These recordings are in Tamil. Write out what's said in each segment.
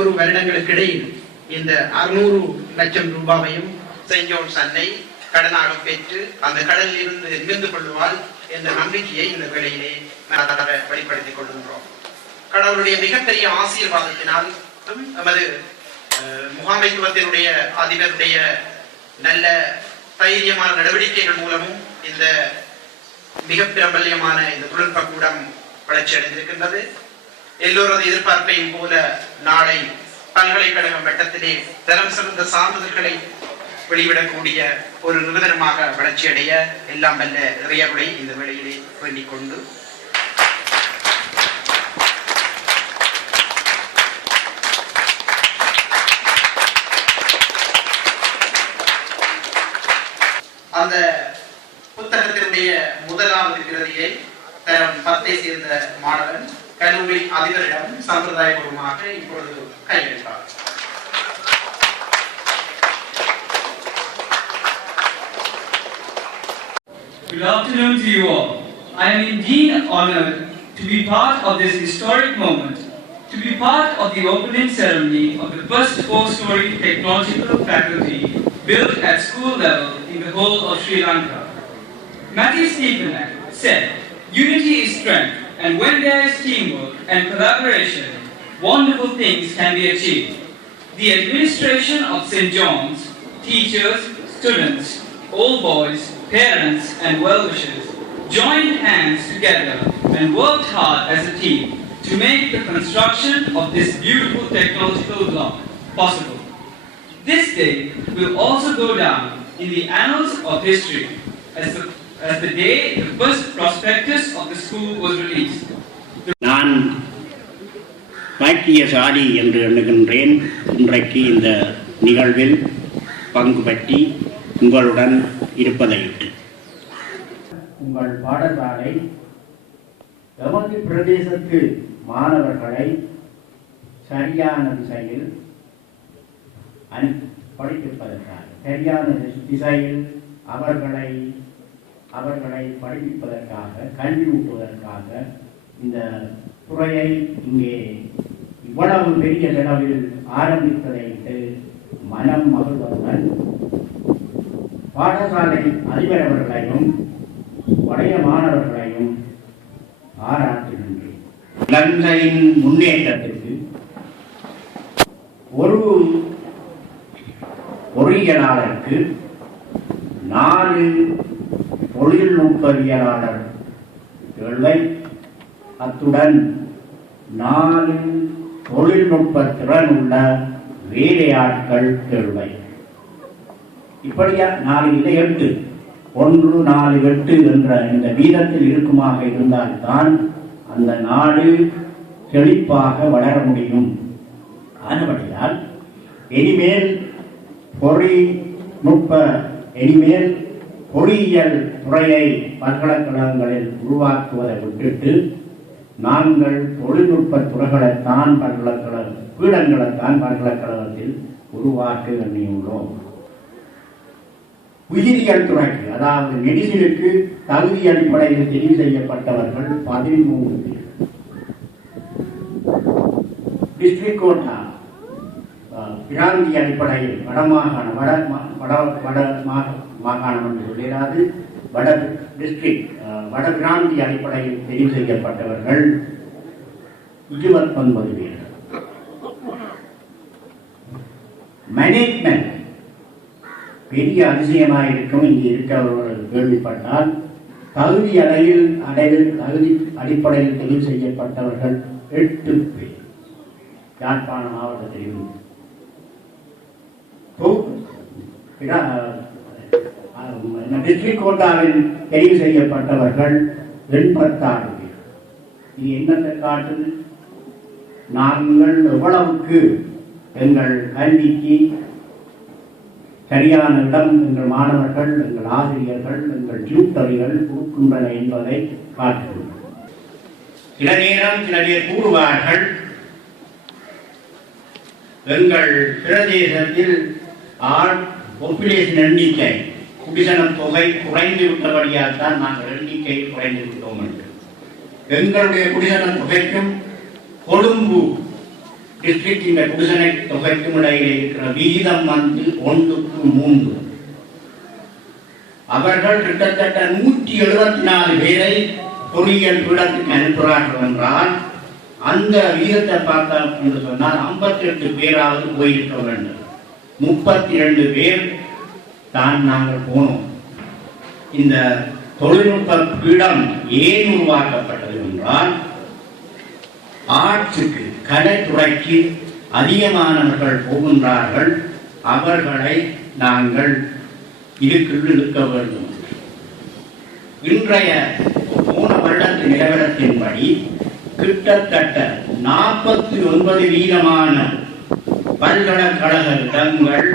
ஒரு வருடங்களுக்கு இடையில் இந்த 600 லட்சம் ரூபாவையும் செயின்ட் ஜோன்ஸ் அன்னை கடனாக பெற்று அந்த கடலில் இருந்து நிமிர்ந்து கொள்ளுவாள் என்ற நம்பிக்கையை இந்த வேளையிலே வெளிப்படுத்திக் கொள்கின்றோம். கடவுளுடைய மிகப்பெரிய ஆசீர்வாதத்தினால் நமது முகாமைத்துவத்தினுடைய அதிபருடைய நல்ல தைரியமான நடவடிக்கைகள் மூலமும் இந்த மிக பிரபல்யமான இந்த தொழில்நுட்ப கூடம் வளர்ச்சி அடைந்திருக்கின்றது. எல்லோரது எதிர்பார்ப்பையும் போல நாளை பல்கலைக்கழக மட்டத்திலே தரம் சிறந்த சான்றிதழ்களை வெளிவிடக்கூடிய ஒரு நிறுவனமாக வளர்ச்சி அடைய எல்லாம் வல்ல இறையருளை இந்த வேளையிலே வேண்டிக் கொண்டு அந்த புத்தகத்தினுடைய முதலாவது பிரதியை தரம் 10 சேர்ந்த மாணவன் கல்லூரி அதிபரிடம் சம்பிரதாயபூர்வமாக இப்பொழுது கையளிப்பார். Good afternoon to you all. I am indeed honored to be part of this historic moment, to be part of the opening ceremony of the first 4-story technological faculty built at school level in the whole of Sri Lanka. Matthew Stephenak said, "Unity is strength, and when there is teamwork and collaboration, wonderful things can be achieved." The administration of St. John's, teachers, students, old boys, parents and well-wishers joined hands together and worked hard as a team to make the construction of this beautiful technological block possible. This day will also go down in the annals of history as the day the first prospectus of the school was released. நான் பாக்கியசாலி என்று எண்ணுகின்றேன் இன்றைக்கு இந்த நிகழ்வில் பங்கு பற்றி உங்களுடன் இருப்பதையிட்டு. உங்கள் பாடசாலை எமது பிரதேசத்து மாணவர்களை சரியான திசையில் படிப்பிப்பதற்காக சரியான திசையில் அவர்களை படிப்பிப்பதற்காக கல்வி ஊட்டுவதற்காக இந்த துறையை இங்கே இவ்வளவு பெரிய அளவில் ஆரம்பித்ததையிட்டு மனம் மகிழ்வதுடன் பாடசாலை அதிபர் அவர்களையும் பழைய மாணவர்களையும் பாராட்டுகின்றேன். இலங்கையின் முன்னேற்றத்திற்கு ஒரு பொறியியலாளருக்கு 4 தொழில்நுட்பவியலாளர் தேவை, அத்துடன் 4 தொழில்நுட்ப திறன் உள்ள வேலையாட்கள் தேவை. இப்படியா 4 இல்லை 8 1 4 8 என்ற இந்த வீதத்தில் இருக்குமாக இருந்தால்தான் அந்த நாடு செழிப்பாக வளர முடியும். ஆனபடியால் இனிமேல் பொறியியல் துறையை பல்கலைக்கழகங்களில் உருவாக்குவதை விட்டுட்டு நாங்கள் தொழில்நுட்ப துறைகளைத்தான் பீடங்களைத்தான் பல்கலைக்கழகத்தில் உருவாக்க எண்ணியுள்ளோம். உயிரியல் துறைக்கு, அதாவது மெடிசினுக்கு தகுதி அடிப்படையில் தெரிவு செய்யப்பட்டவர்கள் 13 பேர். டிஸ்ட்ரிக்ட் கோட்டா பிராந்திய அடிப்படையில் மாகாணம் என்று சொல்லிடாது, வட பிராந்திய அடிப்படையில் தெரிவு செய்யப்பட்டவர்கள் 29 பேர். மேனேஜ்மெண்ட் பெரிய அதிசயமாயிருக்கும். இங்கே இருக்கிறவர்கள் கேள்விப்பட்டால் தகுதி அடிப்படையில் தெரிவு செய்யப்பட்டவர்கள் 8 பேர். யாழ்ப்பாண மாவட்டத்தில் டிஸ்ட்ரிக்ட் கோட்டாவில் தெரிவு செய்யப்பட்டவர்கள் 86 பேர். இது என்னத்தை காட்டுது? நாங்கள் எவ்வளவுக்கு எங்கள் கல்விக்கு சரியான இடம் எங்கள் மாணவர்கள், எங்கள் ஆசிரியர்கள், எங்கள் டியூட்டர்கள் கொடுக்கின்றன என்பதை காட்டுகிறோம். சில பேர் கூறுவார்கள், எங்கள் பிரதேசத்தில் பாப்புலேஷன் எண்ணிக்கை, குடிசன தொகை குறைந்து விட்டபடியால் தான் நாங்கள் எண்ணிக்கை குறைந்து விட்டோம் என்று. எங்களுடைய குடிசன தொகைக்கும் கொழும்பு டிஸ்ட்ரிக்டின் குடிசனை தொகைக்கும் இடையில இருக்கிற விகிதம் வந்து 1:3. அவர்கள் கிட்டத்தட்ட 174 பேரை பொறியியல் பீடத்துக்கு அனுப்புகிறார்கள் என்றால் அந்த விகிதத்தை பார்த்தா என்று சொன்னால் 58 பேராவது போயிருக்க வேண்டும். 32 பேர் தான் நாங்கள் போனோம். இந்த தொழில்நுட்ப பீடம் ஏன் உருவாக்கப்பட்டது என்றால் ஆர்ட்ஸுக்கு கலைத்துறைக்கு அதிகமானவர்கள் போகின்றார்கள், அவர்களை நாங்கள் இதுக்குள் இழுக்க வேண்டும். இன்றைய போன வருடத்தின் நிலவரத்தின்படி கிட்டத்தட்ட 49% பல்கலைக்கழக இடங்கள்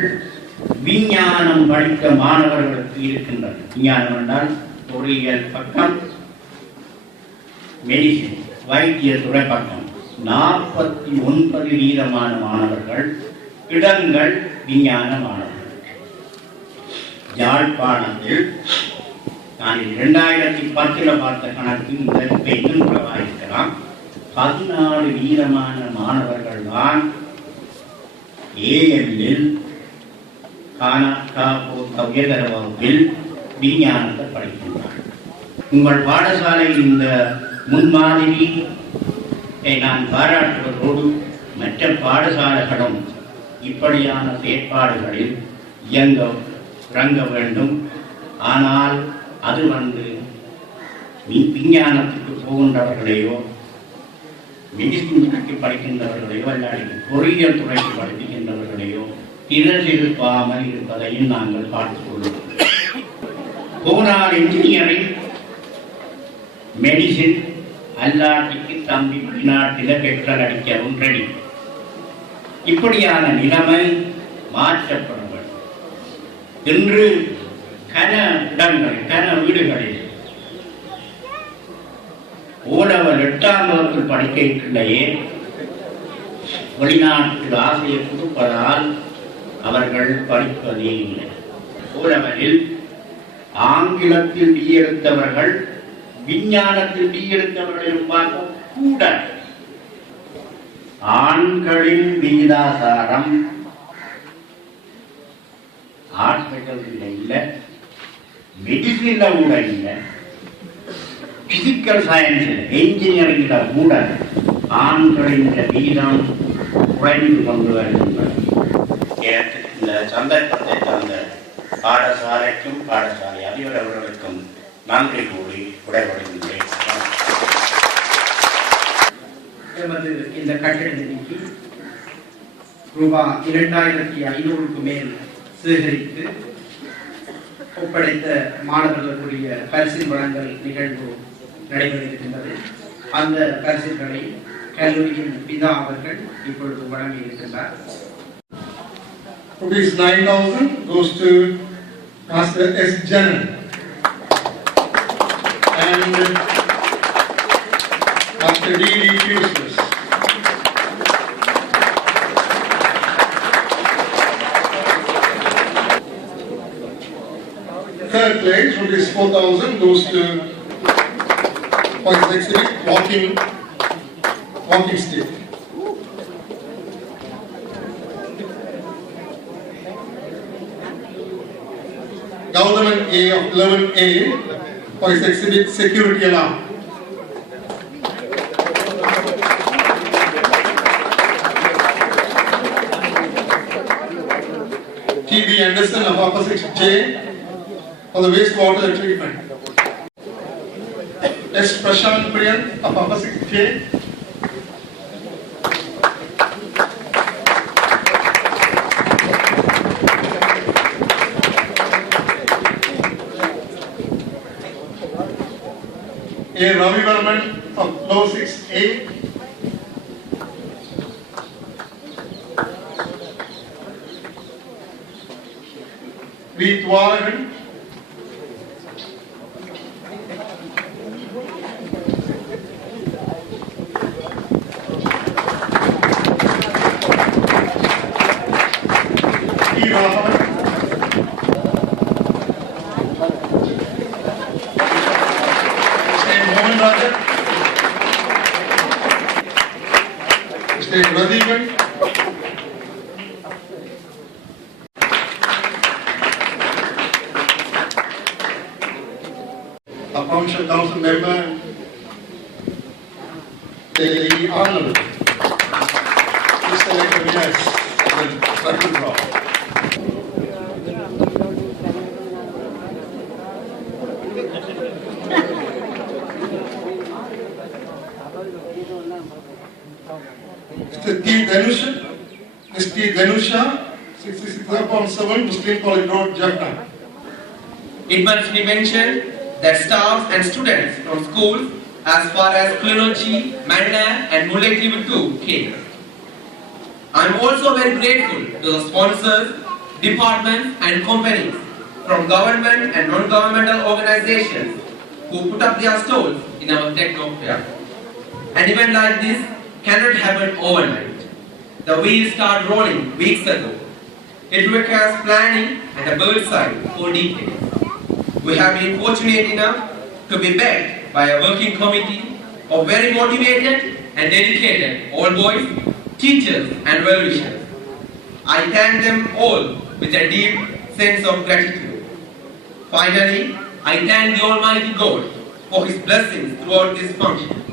விஞ்ஞானம் படித்த மாணவர்களுக்கு இருக்கின்றன. விஞ்ஞானம் என்றால் பொறியியல் பக்கம், மெடிசின் வைத்தியத்துறை பக்கம் 49% மாணவர்கள் இடங்கள் விஞ்ஞான மாணவர்கள். யாழ்ப்பாணத்தில் நான் 2010 பார்த்த கணக்கு இந்த இன்னும் குறைவாயிருக்கலாம். 14% மாணவர்கள் தான் ஏஎல்லில் உயர்தர வகுப்பில் விஞ்ஞானத்தை படிக்கின்றார்கள். உங்கள் பாடசாலை இந்த முன்மாதிரியை நான் பாராட்டுவதோடு மற்ற பாடசாலைகளும் இப்படியான செயற்பாடுகளில் இறங்க வேண்டும். ஆனால் அது விஞ்ஞானத்துக்கு போகின்றவர்களையோ மெடிசினுக்கு படிக்கின்றவர்களையோ அல்லாது பொறியியல் துறைக்கு படிக்கின்றவர்களையோ திருப்பாமல் இருப்பதையும் நாங்கள் பார்த்துக் கொள்வோம். போனால் இன்ஜினியரிங் மெடிசின் அல்லாட்டிக்கு தம்பி வெளிநாட்டில் பெட்ரோல் அடிக்கவும் ரெடி. இப்படியான நிலைமை மாற்றப்பட வேண்டும். இன்று கன இடங்களில் கன வீடுகளில் ஓலவர் 8ஆம் வகுப்பு படிக்கைக்குள்ளேயே வெளிநாட்டு ஆசையை கொடுப்பதால் அவர்கள் படிப்பதே இல்லை. ஓலவரில் ஆங்கிலத்தில் டி எடுத்தவர்கள் விஞ்ஞானத்தில் டி எடுத்தவர்களிலும் பார்க்க கூட ஆண்களின் விகிதாசாரம் ஹாஸ்பிட்டல் இல்லை, மெடிசின்ல கூட இல்லை, பிசிக்கல் சயின்ஸில் என்ஜினியரிங்ல கூட ஆண்களின் விகிதம் குறைந்து கொண்டு வருகின்றன. இந்த சந்தர்ப்பத்தை தந்த பாடசாலைக்கும் பாடசாலை அதிபர் அவர்களுக்கும் நன்றி கூறி விடைபெறுகின்றேன். எமது இந்த கட்டிட நிதிக்கு ரூபாய் 2500க்கு மேல் சேகரித்து ஒப்படைத்த மாணவர்களுக்குரிய பரிசில் வழங்கல் நிகழ்வு நடைபெறிருக்கின்றது. அந்த பரிசுகளை கல்லூரியின் பிதா அவர்கள் இப்பொழுது வழங்கி இருக்கின்றார். Rupees 9,000 goes to Master S. Janan and Master D.D. Fustus. Third place, rupees 4,000 goes to walking stick. Government A of 11A for his exhibit security alarm. T.B. Anderson of Upper 6J for the wastewater treatment. S. Prashant Priyan of Upper 6J. A. Ravi Varman of Low 6A. V. Twalagan. E. Rahavan. Mr. Radhivan. a provincial council member, the Honorable Mr. Lekas Rakundraw. Mr. T. Dhanusha, Ms. T. Dhanusha, 66.7 Muslim College Road, Jaffna. It must be mentioned that staff and students from schools as far as Kulinochi, Manda and Mullaitivu too came. I am also very grateful to the sponsors, departments and companies from government and non-governmental organizations who put up their stalls in our techno fair. An event like this cannot happen overnight. The wheels start rolling weeks ago. It requires planning and a bird's eye for decades. We have been fortunate enough to be backed by a working committee of very motivated and dedicated all boys, teachers and well-wishers. I thank them all with a deep sense of gratitude. Finally, I thank the Almighty God for His blessings throughout this function.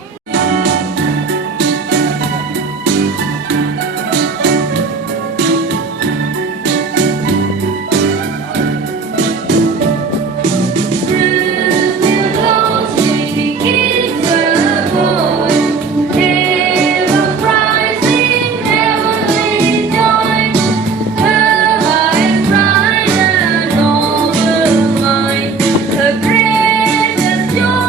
The greatest joy.